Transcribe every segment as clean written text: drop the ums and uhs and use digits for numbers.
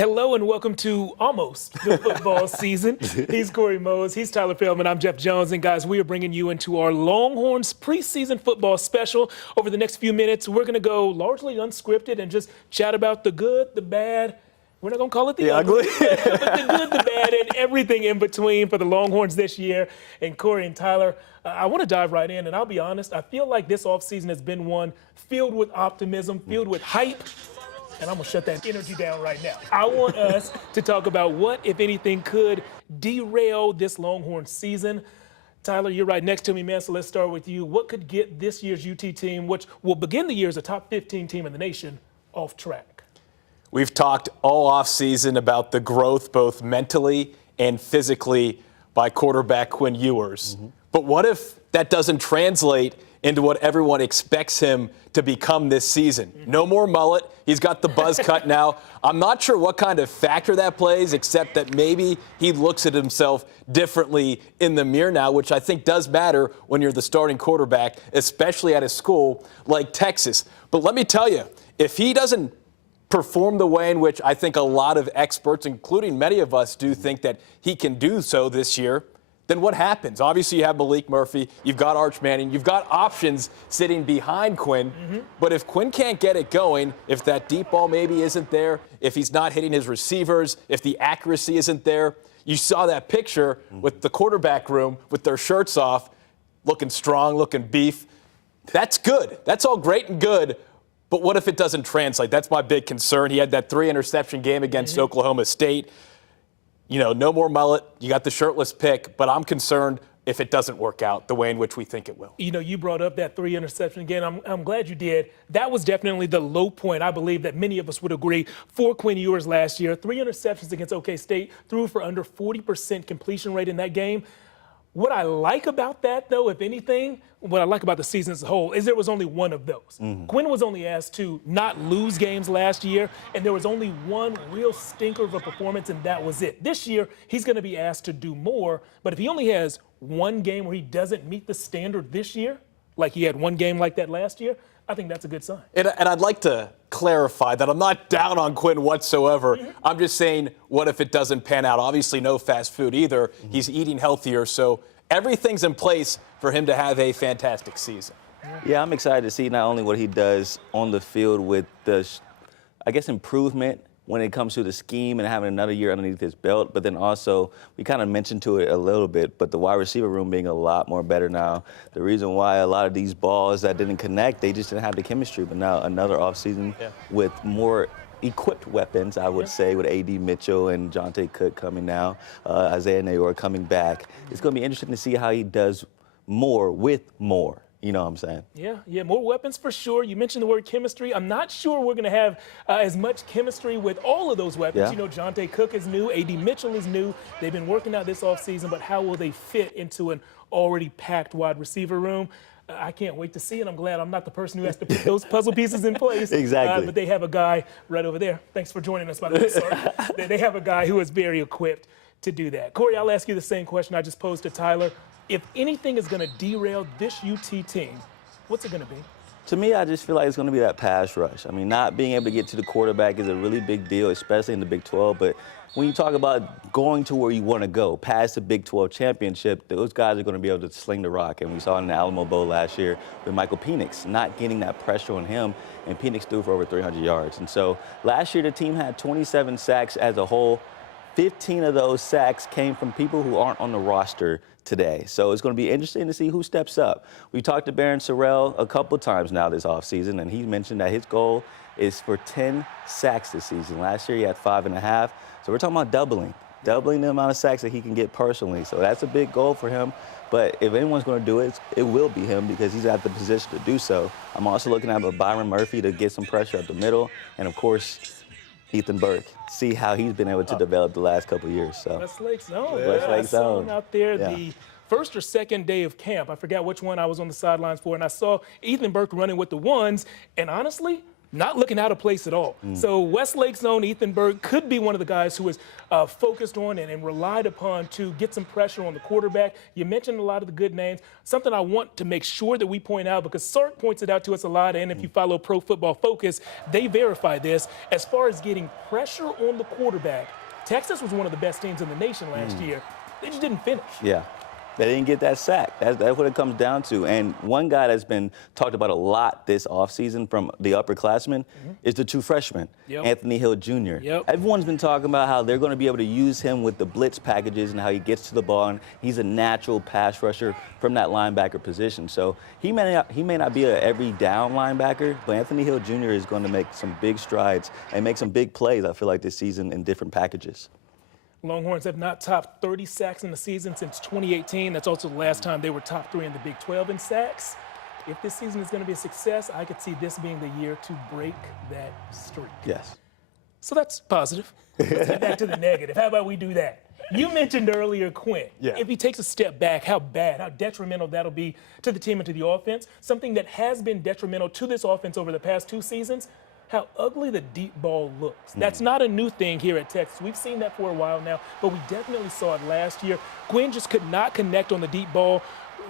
Hello and welcome to almost the football season. He's Cory Mose, he's Tyler Feldman, I'm Jeff Jones, and guys, we are bringing you into our Longhorns preseason football special. Over the next few minutes, we're going to go largely unscripted and just chat about the good, the bad. We're not going to call it the ugly, but the good, the bad, and everything in between for the Longhorns this year. And Cory and Tyler, I want to dive right in, and I'll be honest, I feel like this offseason has been one filled with optimism, filled with hype. And I'm going to shut that energy down right now. I want us to talk about what, if anything, could derail this Longhorn season. Tyler, you're right next to me, man, so let's start with you. What could get this year's UT team, which will begin the year as a top 15 team in the nation, off track? We've talked all offseason about the growth both mentally and physically by quarterback Quinn Ewers. But what if that doesn't translate into what everyone expects him to become this season? No more mullet. He's got the buzz cut now. I'm not sure what kind of factor that plays, except that maybe he looks at himself differently in the mirror now, which I think does matter when you're the starting quarterback, especially at a school like Texas. But let me tell you, if he doesn't perform the way in which I think a lot of experts, including many of us, do think that he can do so this year, then what happens? Obviously, you have Malik Murphy, you've got Arch Manning, you've got options sitting behind Quinn. But if Quinn can't get it going, if that deep ball maybe isn't there, if he's not hitting his receivers, if the accuracy isn't there, you saw that picture with the quarterback room with their shirts off, looking strong, looking beef. That's good. That's all great and good. But what if it doesn't translate? That's my big concern. He had that 3-interception game against Oklahoma State. You know, no more mullet. You got the shirtless pick, but I'm concerned if it doesn't work out the way in which we think it will. You know, you brought up that 3-interception again. I'm glad you did. That was definitely the low point, I believe, that many of us would agree, for Quinn Ewers last year. 3 interceptions against OK State, threw for under 40% completion rate in that game. What I like about that, though, if anything, what I like about the season as a whole is there was only one of those. Quinn was only asked to not lose games last year, and there was only one real stinker of a performance, and that was it. This year, he's going to be asked to do more, but if he only has one game where he doesn't meet the standard this year, like he had one game like that last year, I think that's a good sign. And I'd like to clarify that I'm not down on Quinn whatsoever. I'm just saying, what if it doesn't pan out? Obviously, no fast food either. He's eating healthier, so everything's in place for him to have a fantastic season. Yeah, I'm excited to see not only what he does on the field with the, I guess, improvement when it comes to the scheme and having another year underneath his belt, but then also, we kind of mentioned to it a little bit, but the wide receiver room being a lot more better now. The reason why a lot of these balls that didn't connect, they just didn't have the chemistry, but now another offseason with more equipped weapons, I would say, with A.D. Mitchell and Jonte Cook coming now, Isaiah Nayor coming back. It's going to be interesting to see how he does more with more. You know what I'm saying? Yeah, more weapons for sure. You mentioned the word chemistry. I'm not sure we're going to have as much chemistry with all of those weapons. You know, Jonte Cook is new, A.D. Mitchell is new. They've been working out this offseason, but how will they fit into an already packed wide receiver room? I can't wait to see it. I'm glad I'm not the person who has to put those puzzle pieces in place. Exactly. But they have a guy right over there. Thanks for joining us, by the way, sir. They have a guy who is very equipped to do that. Cory, I'll ask you the same question I just posed to Tyler. If anything is going to derail this UT team, what's it going to be? To me, I just feel like it's going to be that pass rush. I mean, not being able to get to the quarterback is a really big deal, especially in the Big 12. But when you talk about going to where you want to go, past the Big 12 championship, those guys are going to be able to sling the rock. And we saw it in the Alamo Bowl last year with Michael Penix, not getting that pressure on him, and Penix threw for over 300 yards. And so last year, the team had 27 sacks as a whole. 15 of those sacks came from people who aren't on the roster today. So it's going to be interesting to see who steps up. We talked to Barron Sorrell a couple times now this offseason, and he mentioned that his goal is for 10 sacks this season. Last year he had 5.5. So we're talking about doubling the amount of sacks that he can get personally. So that's a big goal for him. But if anyone's going to do it, it will be him because he's at the position to do so. I'm also looking at Byron Murphy to get some pressure up the middle. And, of course, Ethan Burke, see how he's been able to develop the last couple of years. So Westlake Zone. Westlake Zone out there the first or second day of camp. I forgot which one I was on the sidelines for, and I saw Ethan Burke running with the ones. And honestly, not looking out of place at all. So Westlake's own Ethan Berg could be one of the guys who is focused on and relied upon to get some pressure on the quarterback. You mentioned a lot of the good names. Something I want to make sure that we point out, because Sark points it out to us a lot, and if you follow Pro Football Focus, they verify this. As far as getting pressure on the quarterback, Texas was one of the best teams in the nation last year. They just didn't finish. Yeah. They didn't get that sack. That's what it comes down to. And one guy that's been talked about a lot this offseason from the upperclassmen is the true freshman, Anthony Hill Jr. Everyone's been talking about how they're going to be able to use him with the blitz packages and how he gets to the ball. And he's a natural pass rusher from that linebacker position. So he may not be a every down linebacker, but Anthony Hill Jr. is going to make some big strides and make some big plays, I feel like, this season in different packages. Longhorns have not topped 30 sacks in the season since 2018. That's also the last time they were top 3 in the Big 12 in sacks. If this season is going to be a success, I could see this being the year to break that streak. Yes. So that's positive. Let's get back to the negative. How about we do that? You mentioned earlier Quinn. If he takes a step back, how bad, how detrimental that'll be to the team and to the offense. Something that has been detrimental to this offense over the past 2 seasons, how ugly the deep ball looks. That's not a new thing here at Texas. We've seen that for a while now, but we definitely saw it last year. Quinn just could not connect on the deep ball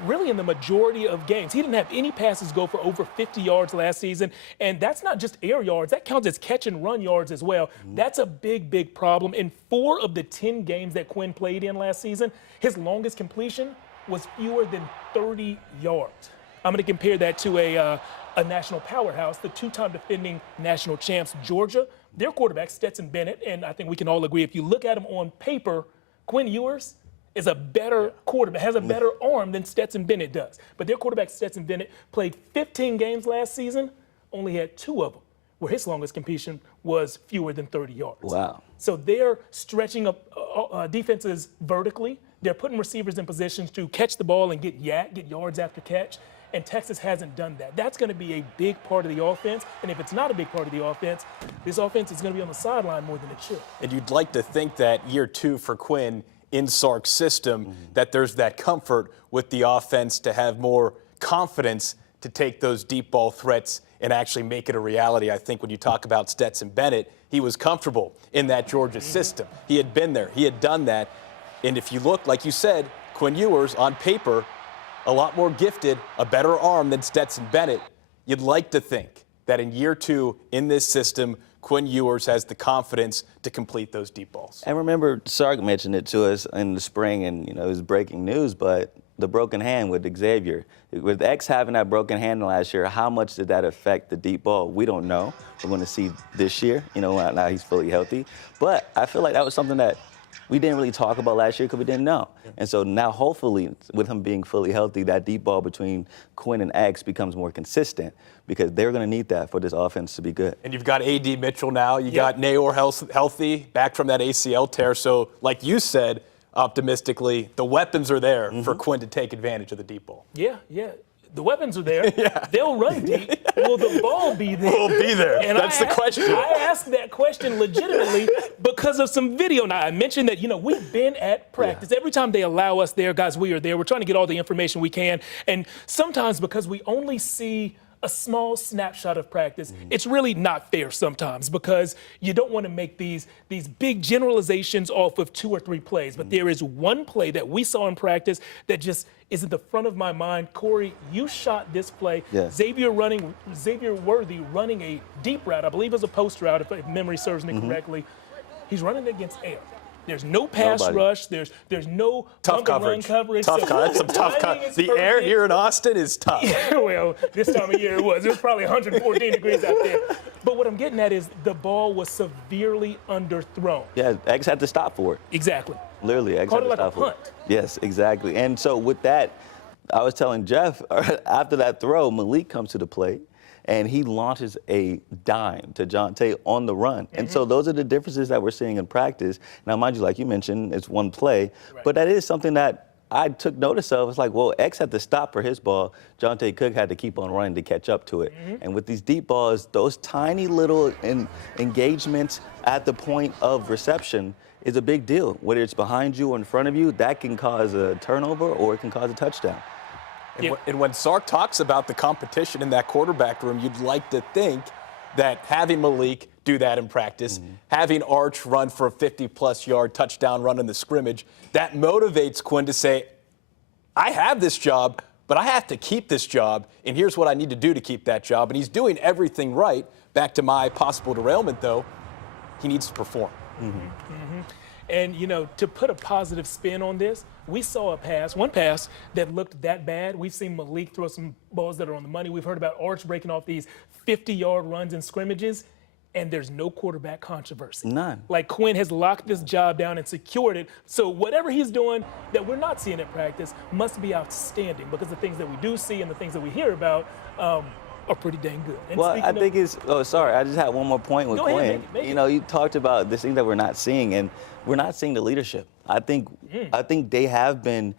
really in the majority of games. He didn't have any passes go for over 50 yards last season, and that's not just air yards. That counts as catch and run yards as well. That's a big, big problem. In 4 of the 10 games that Quinn played in last season, his longest completion was fewer than 30 yards. I'm going to compare that to a national powerhouse, the 2-time defending national champs, Georgia. Their quarterback, Stetson Bennett, and I think we can all agree, if you look at him on paper, Quinn Ewers is a better quarterback, has a better arm than Stetson Bennett does. But their quarterback, Stetson Bennett, played 15 games last season, only had 2 of them where his longest completion was fewer than 30 yards. Wow. So they're stretching up defenses vertically. They're putting receivers in positions to catch the ball and get yards after catch. And Texas hasn't done that. That's going to be a big part of the offense. And if it's not a big part of the offense, this offense is going to be on the sideline more than it should. And you'd like to think that year 2 for Quinn in Sark's system, that there's that comfort with the offense to have more confidence to take those deep ball threats and actually make it a reality. I think when you talk about Stetson Bennett, he was comfortable in that Georgia system. He had been there. He had done that. And if you look, like you said, Quinn Ewers on paper, a lot more gifted, a better arm than Stetson Bennett. You'd like to think that in year 2 in this system, Quinn Ewers has the confidence to complete those deep balls. And remember, Sark mentioned it to us in the spring, and it was breaking news, but the broken hand with Xavier. With X having that broken hand last year, how much did that affect the deep ball? We don't know. We're going to see this year, now he's fully healthy. But I feel like that was something that we didn't really talk about last year because we didn't know. And so now, hopefully, with him being fully healthy, that deep ball between Quinn and X becomes more consistent because they're going to need that for this offense to be good. And you've got A.D. Mitchell now. You got Nayor healthy, back from that ACL tear. So, like you said, optimistically, the weapons are there for Quinn to take advantage of the deep ball. Yeah. The weapons are there. They'll run deep. Will the ball be there? Will be there. And that's the question. I asked that question legitimately because of some video. Now, I mentioned that, we've been at practice. Every time they allow us there, guys, we are there. We're trying to get all the information we can. And sometimes because we only see a small snapshot of practice, it's really not fair sometimes because you don't want to make these big generalizations off of 2 or 3 plays. But there is one play that we saw in practice that just is at the front of my mind. Corey, you shot this play. Xavier Worthy running a deep route, I believe it was a post route, if memory serves me correctly. He's running against air. There's no pass rush. There's no tough coverage. Tough coverage. Some tough coverage. The air here in Austin is tough. Well, this time of year it was probably 114 degrees out there. But what I'm getting at is the ball was severely underthrown. Yeah, X had to stop for it. Exactly. Literally, X had to stop for it. Yes, exactly. And so with that, I was telling Jeff, after that throw, Malik comes to the plate. And he launches a dime to Jonte on the run. And so those are the differences that we're seeing in practice. Now, mind you, like you mentioned, it's one play. But that is something that I took notice of. It's like, well, X had to stop for his ball. Jonte Cook had to keep on running to catch up to it. And with these deep balls, those tiny little engagements at the point of reception is a big deal. Whether it's behind you or in front of you, that can cause a turnover or it can cause a touchdown. And when Sark talks about the competition in that quarterback room, you'd like to think that having Malik do that in practice, having Arch run for a 50-plus yard touchdown run in the scrimmage, that motivates Quinn to say, I have this job, but I have to keep this job, and here's what I need to do to keep that job. And he's doing everything right. Back to my possible derailment, though, he needs to perform. And, you know, to put a positive spin on this, we saw one pass that looked that bad. We've seen Malik throw some balls that are on the money. We've heard about Arch breaking off these 50-yard runs in scrimmages, and there's no quarterback controversy. None. Like, Quinn has locked this job down and secured it. So whatever he's doing that we're not seeing in practice must be outstanding, because the things that we do see and the things that we hear about are pretty dang good. And well, I think it's, I just had one more point with Quinn. Ahead, make it. You know, you talked about this thing that we're not seeing, and we're not seeing the leadership. I think they have been,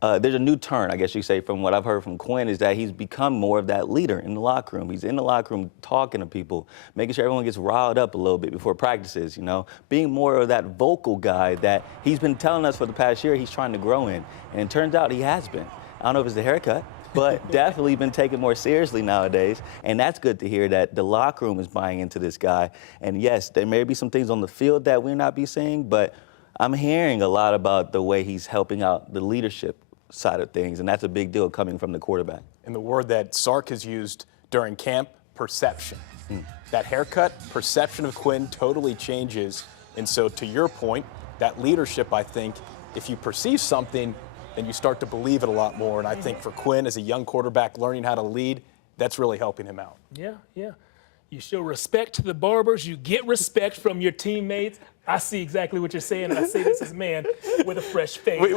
there's a new turn, I guess you say, from what I've heard from Quinn, is that he's become more of that leader in the locker room. He's in the locker room talking to people, making sure everyone gets riled up a little bit before practices, you know, being more of that vocal guy that he's been telling us for the past year he's trying to grow in. And it turns out he has been. I don't know if it's the haircut, but definitely been taken more seriously nowadays. And that's good to hear that the locker room is buying into this guy. And yes, there may be some things on the field that we're not be seeing, but I'm hearing a lot about the way he's helping out the leadership side of things, and that's a big deal coming from the quarterback. And the word that Sark has used during camp, perception. That haircut, perception of Quinn totally changes. And so to your point, that leadership, I think, if you perceive something, then you start to believe it a lot more. And I think for Quinn, as a young quarterback learning how to lead, that's really helping him out. Yeah. You show respect to the barbers. You get respect from your teammates. I see exactly what you're saying, and I say this as a man with a fresh face. We've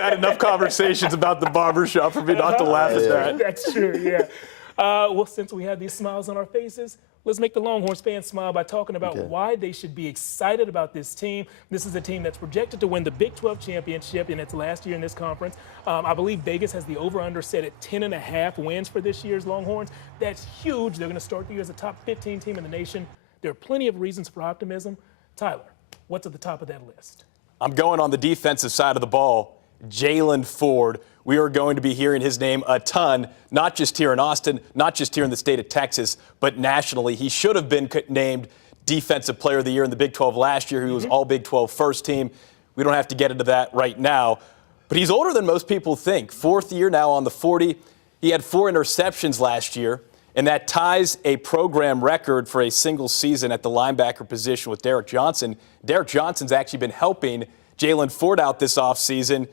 had enough conversations about the barbershop for me not to laugh at that. That's true, yeah. Well, since we have these smiles on our faces, let's make the Longhorns fans smile by talking about why they should be excited about this team. This is a team that's projected to win the Big 12 championship in its last year in this conference. I believe Vegas has the over-under set at 10.5 wins for this year's Longhorns. That's huge. They're going to start the year as a top 15 team in the nation. There are plenty of reasons for optimism. Tyler, what's at the top of that list? I'm going on the defensive side of the ball. Jalen Ford. We are going to be hearing his name a ton, not just here in Austin, not just here in the state of Texas, but nationally. He should have been named Defensive Player of the Year in the Big 12 last year. He was all Big 12 first team. We don't have to get into that right now. But he's older than most people think. Fourth year now on the 40. He had 4 interceptions last year, and that ties a program record for a single season at the linebacker position with Derek Johnson. Derek Johnson's actually been helping Jalen Ford out this offseason,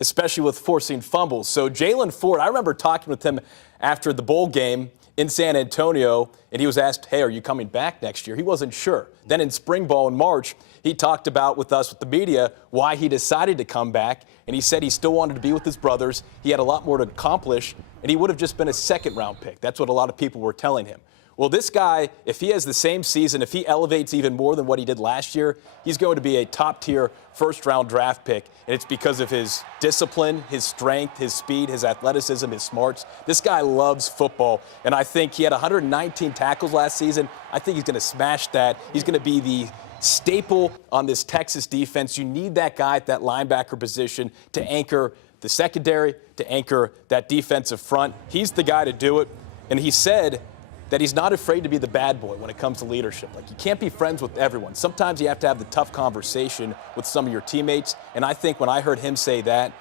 especially with forcing fumbles. So Jalen Ford, I remember talking with him after the bowl game in San Antonio, and he was asked, hey, are you coming back next year? He wasn't sure. Then in spring ball in March, he talked about with us, with the media, why he decided to come back, and he said he still wanted to be with his brothers. He had a lot more to accomplish, and he would have just been a second-round pick. That's what a lot of people were telling him. Well, this guy, if he has the same season, if he elevates even more than what he did last year, he's going to be a top-tier first-round draft pick, and it's because of his discipline, his strength, his speed, his athleticism, his smarts. This guy loves football, and I think he had 119 tackles last season. I think he's going to smash that. He's going to be the staple on this Texas defense. You need that guy at that linebacker position to anchor the secondary, to anchor that defensive front. He's the guy to do it, and he said that he's not afraid to be the bad boy when it comes to leadership. Like, you can't be friends with everyone. Sometimes you have to have the tough conversation with some of your teammates, and I think when I heard him say that,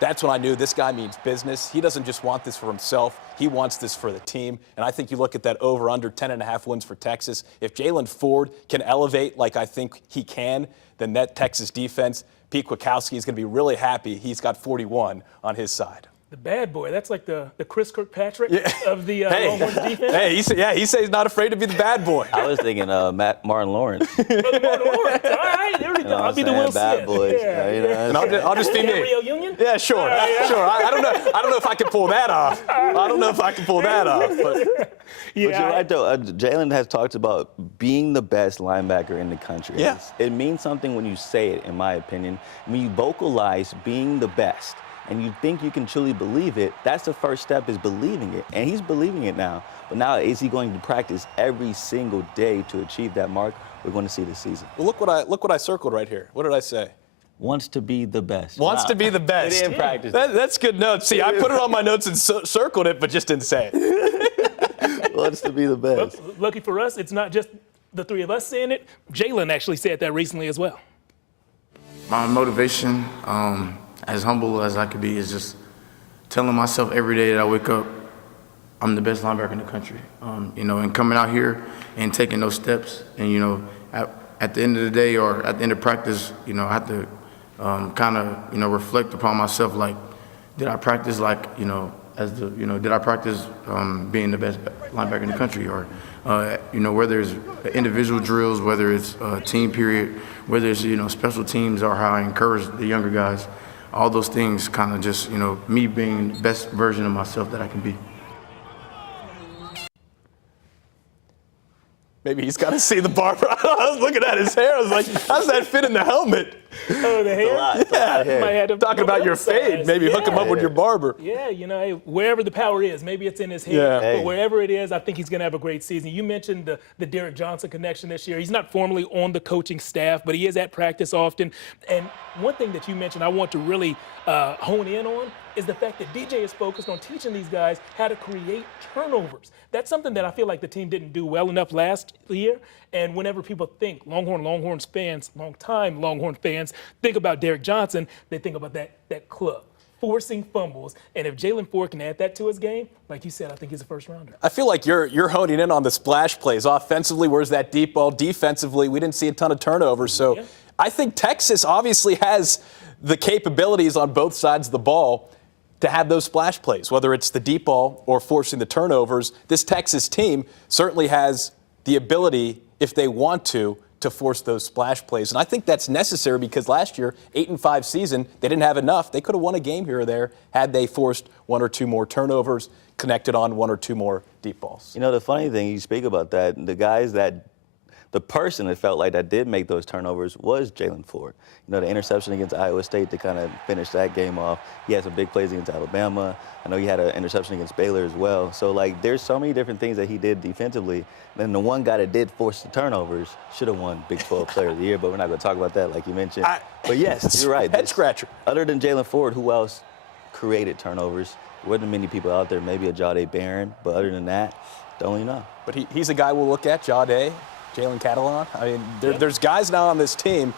that's when I knew this guy means business. He doesn't just want this for himself. He wants this for the team, and I think you look at that over-under 10.5 wins for Texas. If Jalen Ford can elevate like I think he can, then that Texas defense, Pete Kwiatkowski is going to be really happy he's got 41 on his side. The bad boy. That's like the Chris Kirkpatrick of the Longhorns defense. Hey, he said he's not afraid to be the bad boy. I was thinking Martin Lawrence. Martin Lawrence. All right, there we go. I'll be the Will bad Smith. boys. And I'll just be me. Rio Union? Yeah, sure. Sure. I don't know if I can pull that off. I don't know if I can pull that off. But you're right, though. Jalen has talked about being the best linebacker in the country. Yeah. It means something when you say it, in my opinion. When you vocalize being the best, and you think you can truly believe it, that's the first step, is believing it. And he's believing it now. But now, is he going to practice every single day to achieve that mark? We're going to see this season. Well, look what I circled right here. What did I say? Wants to be the best. Wants to be the best. He didn't practice. That's good notes. See, I put it on my notes and circled it, but just didn't say it. wants to be the best. Well, lucky for us, it's not just the three of us saying it. Jalen actually said that recently as well. My motivation, as humble as I could be, is just telling myself every day that I wake up, I'm the best linebacker in the country. And coming out here and taking those steps, and at the end of the day or at the end of practice, I have to kind of reflect upon myself. Like, did I practice did I practice being the best linebacker in the country, or whether it's individual drills, whether it's team period, whether it's special teams, or how I encourage the younger guys. All those things kind of just me being the best version of myself that I can be. Maybe he's got to see the barber. I was looking at his hair. I was like, how does that fit in the helmet? Oh, the hair? Yeah. Might have to Talking about your fade. Maybe hook him up with your barber. Yeah, hey, wherever the power is, maybe it's in his hair. Yeah. But wherever it is, I think he's going to have a great season. You mentioned the Derek Johnson connection this year. He's not formally on the coaching staff, but he is at practice often. And one thing that you mentioned I want to really hone in on is the fact that DJ is focused on teaching these guys how to create turnovers. That's something that I feel like the team didn't do well enough last year. And whenever people think Longhorns fans, longtime Longhorn fans, think about Derek Johnson, they think about that club, forcing fumbles. And if Jalen Ford can add that to his game, like you said, I think he's a first-rounder. I feel like you're honing in on the splash plays. Offensively, where's that deep ball? Defensively, we didn't see a ton of turnovers. So yeah. I think Texas obviously has the capabilities on both sides of the ball to have those splash plays, whether it's the deep ball or forcing the turnovers. This Texas team certainly has the ability, if they want to force those splash plays. And I think that's necessary because last year, 8-5 season, they didn't have enough. They could have won a game here or there had they forced one or two more turnovers, connected on one or two more deep balls. The funny thing, you speak about that, the person that felt like that did make those turnovers was Jalen Ford. The interception against Iowa State to kind of finish that game off. He had some big plays against Alabama. I know he had an interception against Baylor as well. So, there's so many different things that he did defensively. Then the one guy that did force the turnovers should have won Big 12 Player of the Year, but we're not going to talk about that like you mentioned. But yes, you're right. Head scratcher. Other than Jalen Ford, who else created turnovers? There wasn't many people out there, maybe a Jahdae Barron, but other than that, don't really know. But he's a guy we'll look at, Jahdae. Jalen Catalon. I mean, there's guys now on this team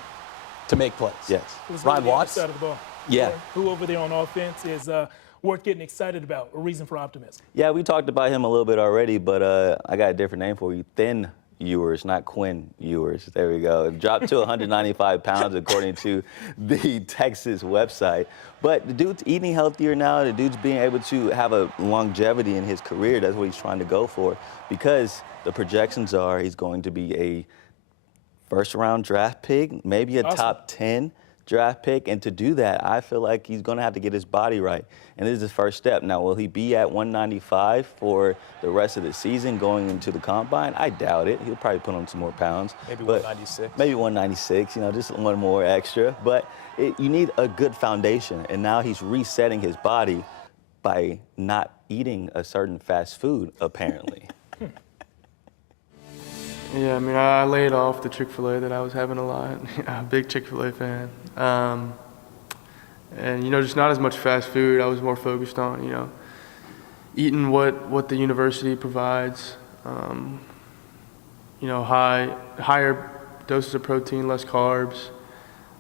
to make plays. Yes. Ryan Watts. Side of the ball. Yeah. Who over there on offense is worth getting excited about, a reason for optimism? Yeah, we talked about him a little bit already, but I got a different name for you. Thin Ewers, not Quinn Ewers. There we go. Dropped to 195 pounds according to the Texas website. But the dude's eating healthier now. The dude's being able to have a longevity in his career. That's what he's trying to go for, because the projections are he's going to be a first-round draft pick, maybe a top 10 draft pick. And to do that, I feel like he's going to have to get his body right. And this is his first step. Now, will he be at 195 for the rest of the season going into the combine? I doubt it. He'll probably put on some more pounds. Maybe 196. Maybe 196, just one more extra. But you need a good foundation. And now he's resetting his body by not eating a certain fast food, apparently. Yeah, I laid off the Chick-fil-A that I was having a lot. Big Chick-fil-A fan. And, just not as much fast food. I was more focused on, eating what the university provides. Higher doses of protein, less carbs,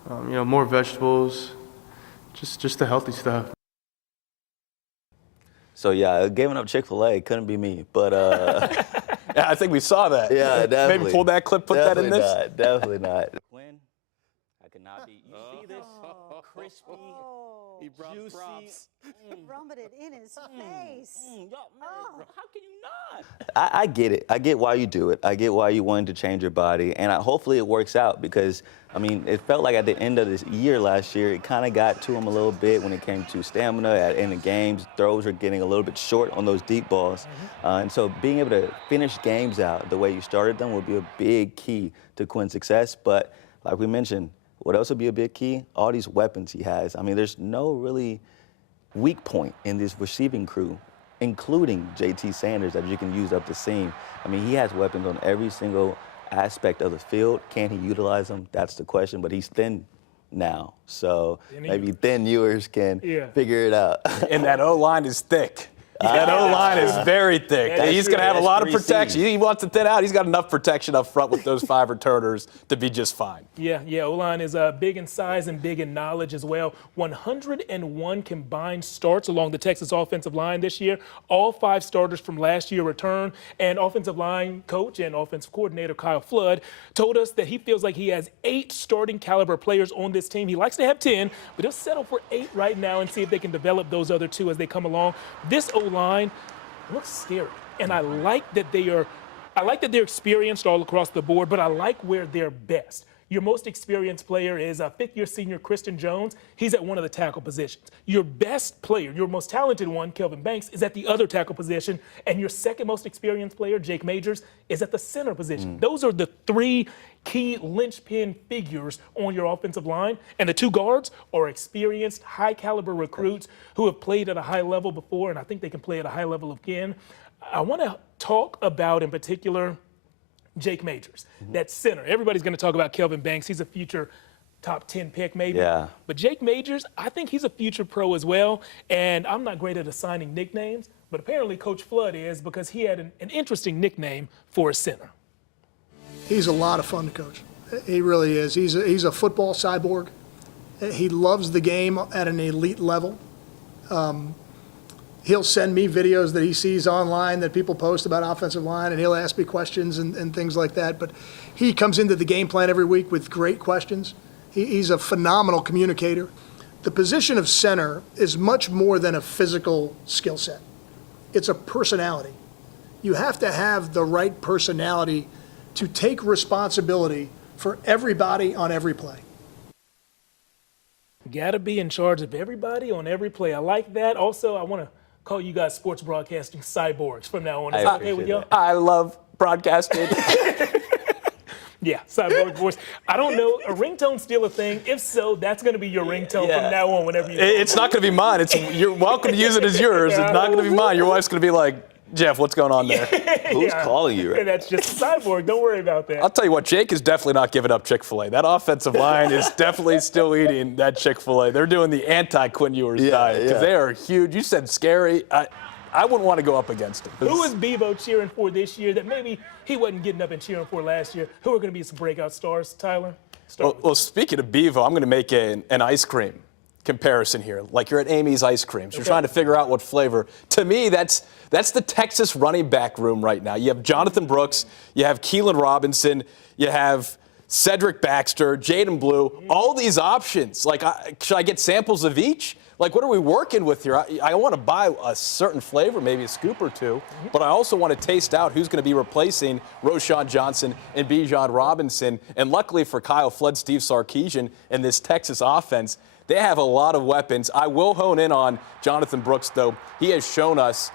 more vegetables, just the healthy stuff. So, yeah, giving up Chick-fil-A couldn't be me, but yeah, I think we saw that. Yeah, definitely. Maybe pull that clip, put that in this. Definitely not. Quinn, I could not be. You see this? Crispy, juicy. Rubbing it in his face. How can you not? I get it. I get why you do it. I get why you wanted to change your body. And hopefully it works out because, it felt like at the end of this year last year, it kind of got to him a little bit when it came to stamina at end of games. Throws are getting a little bit short on those deep balls. And so being able to finish games out the way you started them will be a big key to Quinn's success. But like we mentioned, what else would be a big key? All these weapons he has. There's no really weak point in this receiving crew, including JT Sanders that you can use up the seam. He has weapons on every single aspect of the field. Can he utilize them? That's the question, but he's thin now. So maybe Thin Ewers can figure it out. And that O-line is thick. That O-line is very thick. That's He's true. going to have a That's lot of three protection. Cs. He wants to thin out. He's got enough protection up front with those 5 returners to be just fine. Yeah, O-line is big in size and big in knowledge as well. 101 combined starts along the Texas offensive line this year. All 5 starters from last year return. And offensive line coach and offensive coordinator Kyle Flood told us that he feels like he has 8 starting caliber players on this team. He likes to have 10, but he'll settle for 8 right now and see if they can develop those other 2 as they come along. This O-line looks scary, and I like that they're experienced all across the board, but I like where they're best. Your most experienced player is a 5th-year senior Christian Jones. He's at one of the tackle positions. Your best player, your most talented one, Kelvin Banks, is at the other tackle position, and your second most experienced player, Jake Majors, is at the center position. Those are the 3 key linchpin figures on your offensive line, and the 2 guards are experienced, high-caliber recruits who have played at a high level before, and I think they can play at a high level again. I want to talk about, in particular, Jake Majors, that center. Everybody's going to talk about Kelvin Banks. He's a future top 10 pick maybe. Yeah. But Jake Majors, I think he's a future pro as well. And I'm not great at assigning nicknames, but apparently Coach Flood is, because he had an interesting nickname for a center. He's a lot of fun to coach. He really is. He's a football cyborg. He loves the game at an elite level. He'll send me videos that he sees online that people post about offensive line, and he'll ask me questions and things like that. But he comes into the game plan every week with great questions. He's a phenomenal communicator. The position of center is much more than a physical skill set. It's a personality. You have to have the right personality to take responsibility for everybody on every play. Got to be in charge of everybody on every play. I like that. Also, I want to call you guys sports broadcasting cyborgs from now on. Is that okay with y'all? I love broadcasting. Yeah, cyborg voice. I don't know, a ringtone still a thing? If so, that's going to be your ringtone from now on whenever you It's not going to be mine. You're welcome to use it as yours. It's not going to be mine. Your wife's going to be like, Jeff, what's going on there? Who's calling you right And that's just cyborg. Don't worry about that. I'll tell you what, Jake is definitely not giving up Chick-fil-A. That offensive line is definitely still eating that Chick-fil-A. They're doing the anti-Quinn Ewers diet because they are huge. You said scary. I wouldn't want to go up against him. Who is Bevo cheering for this year that maybe he wasn't getting up and cheering for last year? Who are going to be some breakout stars, Tyler? Well, speaking of Bevo, I'm going to make an ice cream comparison here. Like you're at Amy's Ice Creams. You're trying to figure out what flavor. To me, that's the Texas running back room right now. You have Jonathan Brooks, you have Keelan Robinson, you have Cedric Baxter, Jaden Blue, all these options. Like, should I get samples of each? Like, what are we working with here? I want to buy a certain flavor, maybe a scoop or 2, but I also want to taste out who's going to be replacing Roschon Johnson and Bijan Robinson. And luckily for Kyle Flood, Steve Sarkisian, and this Texas offense, they have a lot of weapons. I will hone in on Jonathan Brooks, though. He has shown us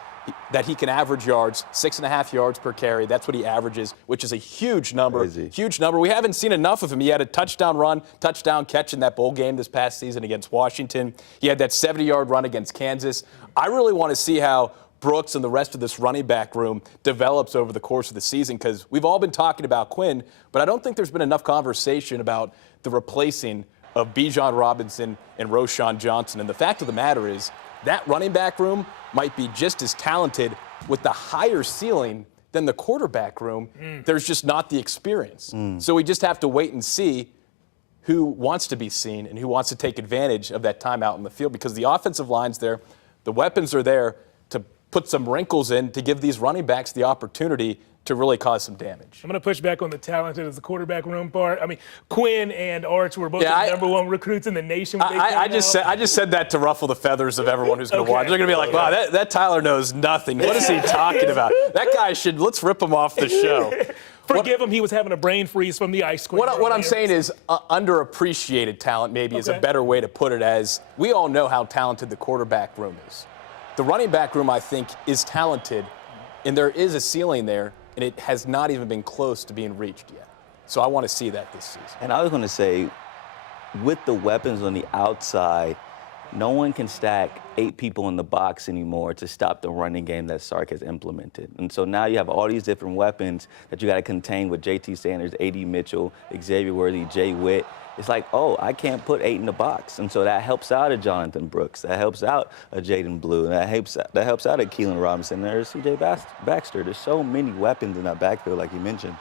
that he can average yards, 6.5 yards per carry. That's what he averages, which is a huge number. Crazy. Huge number. We haven't seen enough of him. He had a touchdown run, touchdown catch in that bowl game this past season against Washington. He had that 70-yard run against Kansas. I really want to see how Brooks and the rest of this running back room develops over the course of the season, because we've all been talking about Quinn, but I don't think there's been enough conversation about the replacing of Bijan Robinson and Roschon Johnson. And the fact of the matter is that running back room might be just as talented with the higher ceiling than the quarterback room. There's just not the experience. So we just have to wait and see who wants to be seen and who wants to take advantage of that time out in the field, because the offensive line's there, the weapons are there to put some wrinkles in to give these running backs the opportunity to really cause some damage. I'm going to push back on the talented as the quarterback room part. I mean, Quinn and Arch were both the number 1 recruits in the nation. I just said that to ruffle the feathers of everyone who's going to watch. They're going to be like, wow, that Tyler knows nothing. What is he talking about? That guy let's rip him off the show. Forgive him, he was having a brain freeze from the ice cream. What I'm saying is underappreciated talent maybe is a better way to put it, as we all know how talented the quarterback room is. The running back room, I think, is talented, and there is a ceiling there, and it has not even been close to being reached yet. So I want to see that this season. And I was going to say, with the weapons on the outside, no one can stack 8 people in the box anymore to stop the running game that Sark has implemented. And so now you have all these different weapons that you got to contain with JT Sanders, A.D. Mitchell, Xavier Worthy, Jay Witt. It's like, oh, I can't put 8 in the box. And so that helps out a Jonathan Brooks. That helps out a Jaden Blue. That helps out a Keelan Robinson. There's C.J. Baxter. There's so many weapons in that backfield, like you mentioned.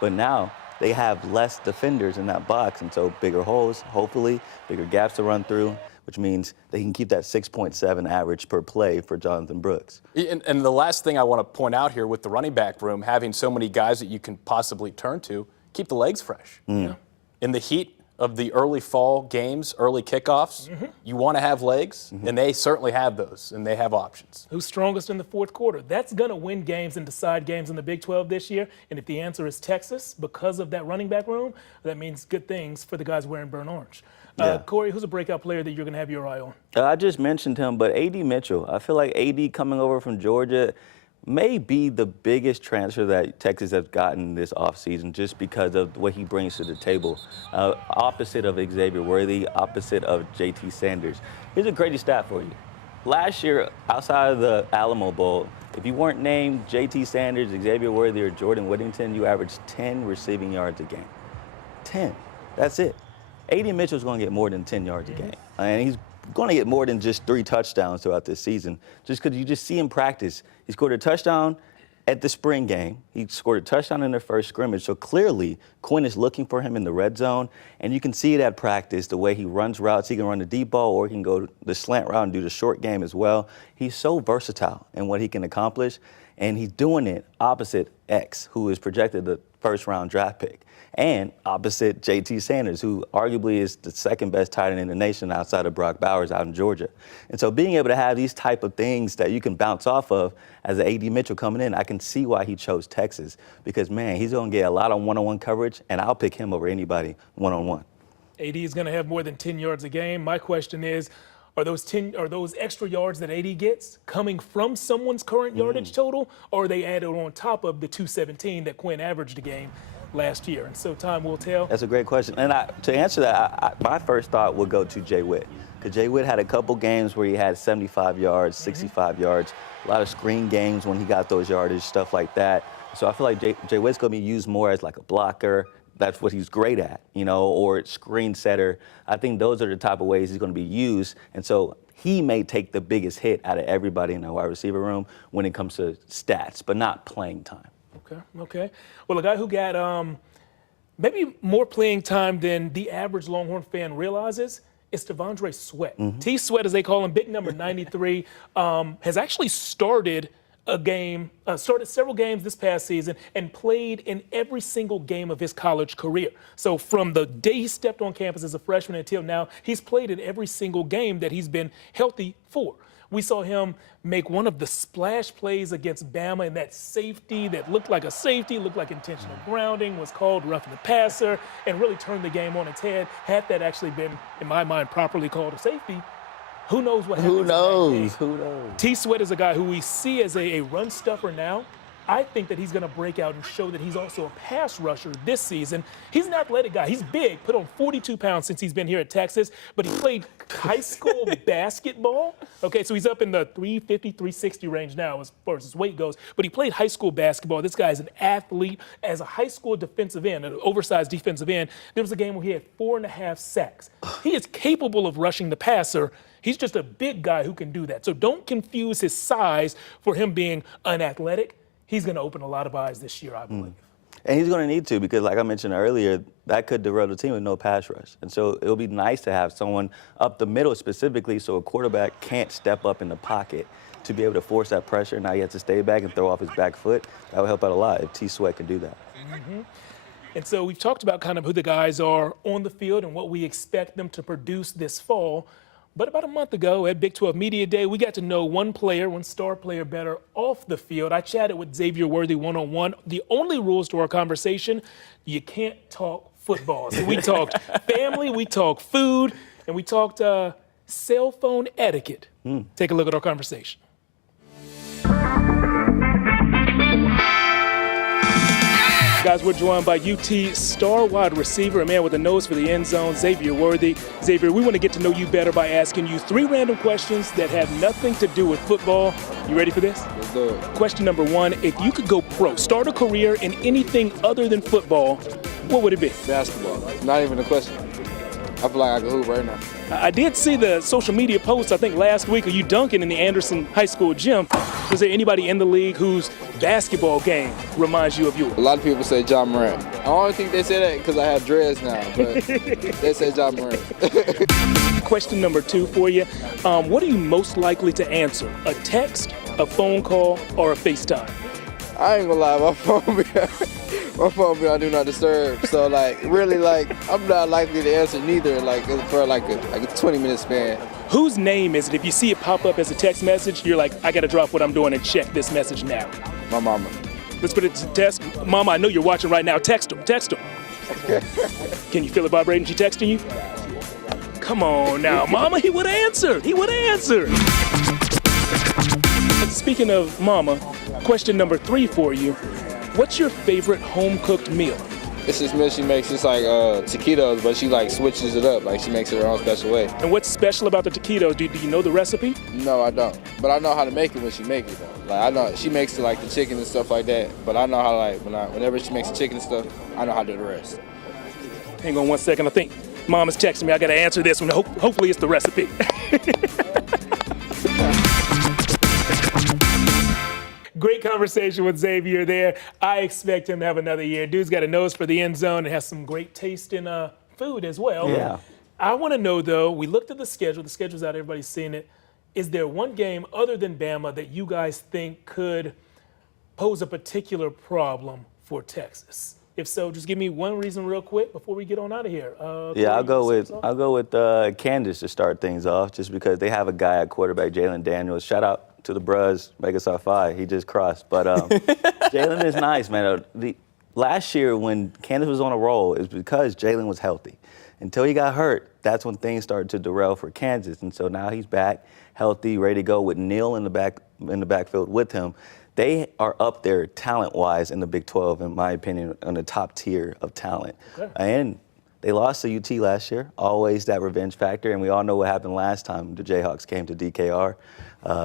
But now they have less defenders in that box. And so bigger holes, hopefully, bigger gaps to run through, which means they can keep that 6.7 average per play for Jonathan Brooks. And the last thing I want to point out here with the running back room, having so many guys that you can possibly turn to, keep the legs fresh. Yeah. In the heat of the early fall games, early kickoffs, you want to have legs, and they certainly have those, and they have options. Who's strongest in the fourth quarter? That's going to win games and decide games in the Big 12 this year. And if the answer is Texas, because of that running back room, that means good things for the guys wearing burnt orange. Corey, who's a breakout player that you're going to have your eye on? I just mentioned him, but A.D. Mitchell. I feel like A.D. coming over from Georgia may be the biggest transfer that Texas has gotten this offseason just because of what he brings to the table. Opposite of Xavier Worthy, opposite of JT Sanders. Here's a crazy stat for you. Last year, outside of the Alamo Bowl, if you weren't named JT Sanders, Xavier Worthy, or Jordan Whittington, you averaged 10 receiving yards a game. 10. That's it. A.D. Mitchell's going to get more than 10 yards a game. And he's going to get more than just 3 touchdowns throughout this season, just because you just see him practice. He scored a touchdown at the spring game. He scored a touchdown in their first scrimmage. So clearly, Quinn is looking for him in the red zone, and you can see it at practice, the way he runs routes. He can run the deep ball, or he can go the slant route and do the short game as well. He's so versatile in what he can accomplish, and he's doing it opposite X, who is projected the first-round draft pick, and opposite JT Sanders, who arguably is the second best tight end in the nation outside of Brock Bowers out in Georgia. And so being able to have these type of things that you can bounce off of as an A.D. Mitchell coming in, I can see why he chose Texas, because, man, he's going to get a lot of one-on-one coverage, and I'll pick him over anybody one-on-one. AD is going to have more than 10 yards a game. My question is, are those extra yards that AD gets coming from someone's current yardage total, or are they added on top of the 217 that Quinn averaged a game last year? And so time will tell. That's a great question. And to answer that, my first thought would go to Jay Witt. Because Jay Witt had a couple games where he had 75 yards, 65 yards, a lot of screen games when he got those yardage, stuff like that. So I feel like Jay Witt's going to be used more as like a blocker. That's what he's great at, or screen setter. I think those are the type of ways he's going to be used. And so he may take the biggest hit out of everybody in the wide receiver room when it comes to stats, but not playing time. Okay. Well, a guy who got maybe more playing time than the average Longhorn fan realizes is T'Vondre Sweat. T-Sweat, as they call him, big number 93, has actually started several games this past season and played in every single game of his college career. So from the day he stepped on campus as a freshman until now, he's played in every single game that he's been healthy for. We saw him make one of the splash plays against Bama, and that safety that looked like a safety, looked like intentional grounding, was called roughing the passer, and really turned the game on its head. Had that actually been, in my mind, properly called a safety, who knows what happens? Who knows? T-Sweat is a guy who we see as a run stuffer now. I think that he's going to break out and show that he's also a pass rusher this season. He's an athletic guy. He's big, put on 42 pounds since he's been here at Texas, but he played high school basketball. Okay, so he's up in the 350, 360 range now as far as his weight goes, but he played high school basketball. This guy is an athlete. As a high school defensive end, an oversized defensive end, there was a game where he had 4.5 sacks. He is capable of rushing the passer. He's just a big guy who can do that. So don't confuse his size for him being unathletic. He's going to open a lot of eyes this year, I believe. And he's going to need to, because like I mentioned earlier, that could derail the team with no pass rush. And so it'll be nice to have someone up the middle specifically so a quarterback can't step up in the pocket to be able to force that pressure. Now he has to stay back and throw off his back foot. That would help out a lot if T-Sweat can do that. And so we've talked about kind of who the guys are on the field and what we expect them to produce this fall. But about a month ago at Big 12 Media Day, we got to know one star player better off the field. I chatted with Xavier Worthy one-on-one. The only rules to our conversation, you can't talk football. So we talked family, we talked food, and we talked cell phone etiquette. Take a look at our conversation. Guys, we're joined by UT star wide receiver, a man with a nose for the end zone, Xavier Worthy. Xavier, we want to get to know you better by asking you 3 random questions that have nothing to do with football. You ready for this? Let's do it. Question number 1, if you could go pro, start a career in anything other than football, what would it be? Basketball. Not even a question. I feel like I can hoop right now. I did see the social media post, I think last week, of you dunking in the Anderson High School gym. Was there anybody in the league whose basketball game reminds you of yours? A lot of people say John Morant. I don't think they say that because I have dreads now, but they say John Morant. Question number 2 for you. What are you most likely to answer? A text, a phone call, or a FaceTime? I ain't gonna lie, my phone be on Do Not Disturb. So really I'm not likely to answer neither. For a 20-minute span. Whose name is it? If you see it pop up as a text message, you're like, I gotta drop what I'm doing and check this message now. My mama. Let's put it to test. Mama, I know you're watching right now. Text him. Can you feel it vibrating? She texting you? Come on now, Mama. He would answer. Speaking of Mama, question number 3 for you. What's your favorite home-cooked meal? It's this meal she makes. It's like taquitos, but she switches it up. She makes it her own special way. And what's special about the taquitos? Do you know the recipe? No, I don't. But I know how to make it when she makes it, though. I know she makes it the chicken and stuff like that. But I know how whenever she makes the chicken and stuff, I know how to do the rest. Hang on one second. I think Mom is texting me. I got to answer this one. Hopefully it's the recipe. Great conversation with Xavier there. I expect him to have another year. Dude's got a nose for the end zone and has some great taste in food as well. Yeah. I want to know, though, we looked at the schedule. The schedule's out. Everybody's seen it. Is there one game other than Bama that you guys think could pose a particular problem for Texas? If so, just give me one reason real quick before we get on out of here. I'll go with Kansas to start things off, just because they have a guy at quarterback, Jalen Daniels. Shout out to the Bruz, Vegas R5. He just crossed. But Jalen is nice, man. Last year when Kansas was on a roll, it was because Jalen was healthy. Until he got hurt, that's when things started to derail for Kansas. And so now he's back, healthy, ready to go with Neal in the backfield with him. They are up there talent-wise in the Big 12, in my opinion, on the top tier of talent. Okay. And they lost to UT last year, always that revenge factor, and we all know what happened last time the Jayhawks came to DKR.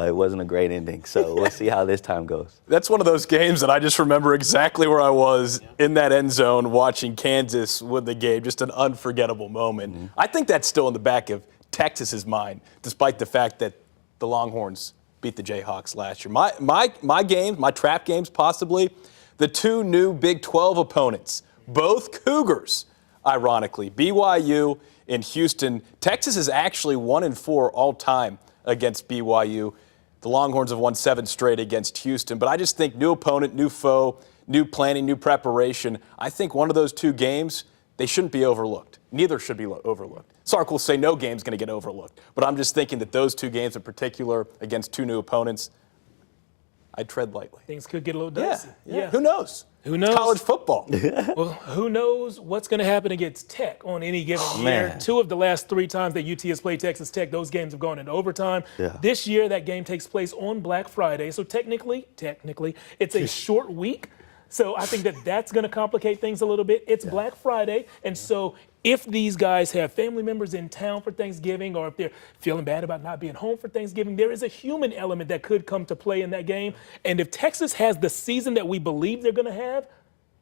It wasn't a great ending, so we'll see how this time goes. That's one of those games that I just remember exactly where I was in that end zone watching Kansas win the game, just an unforgettable moment. Mm-hmm. I think that's still in the back of Texas's mind, despite the fact that the Longhorns beat the Jayhawks last year. My games, my trap games possibly, the 2 new Big 12 opponents, both Cougars, ironically, BYU and Houston. Texas is actually 1-4 all time against BYU. The Longhorns have won 7 straight against Houston, but I just think new opponent, new foe, new planning, new preparation. I think one of those 2 games, they shouldn't be overlooked. Neither should be overlooked. Sark will say no game's going to get overlooked, but I'm just thinking that those 2 games in particular against 2 new opponents, I'd tread lightly. Things could get a little dicey. Yeah. Who knows? Who knows? It's college football. Well, who knows what's going to happen against Tech on any given year. Man. 2 of the last 3 times that UT has played Texas Tech, those games have gone into overtime. Yeah. This year, that game takes place on Black Friday. So technically, it's a short week. So I think that's going to complicate things a little bit. It's Black Friday, and so if these guys have family members in town for Thanksgiving, or if they're feeling bad about not being home for Thanksgiving, there is a human element that could come to play in that game. And if Texas has the season that we believe they're going to have,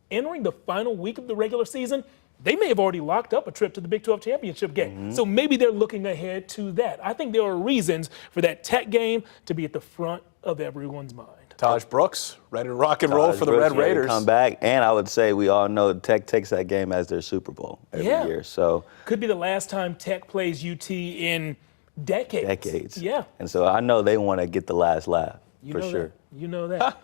entering the final week of the regular season, they may have already locked up a trip to the Big 12 championship game. Mm-hmm. So maybe they're looking ahead to that. I think there are reasons for that Tech game to be at the front of everyone's mind. Taj Brooks, ready to rock and roll for the Red Raiders. Come back, and I would say we all know Tech takes that game as their Super Bowl every year. So could be the last time Tech plays UT in decades. Yeah. And so I know they want to get the last laugh for sure. That. You know that.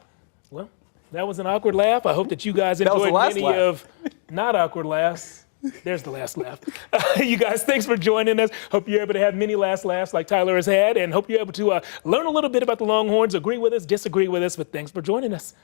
Well, that was an awkward laugh. I hope that you guys enjoyed many of not awkward laughs. There's the last laugh. You guys, thanks for joining us. Hope you're able to have many last laughs like Tyler has had, and hope you're able to learn a little bit about the Longhorns, agree with us, disagree with us, but thanks for joining us.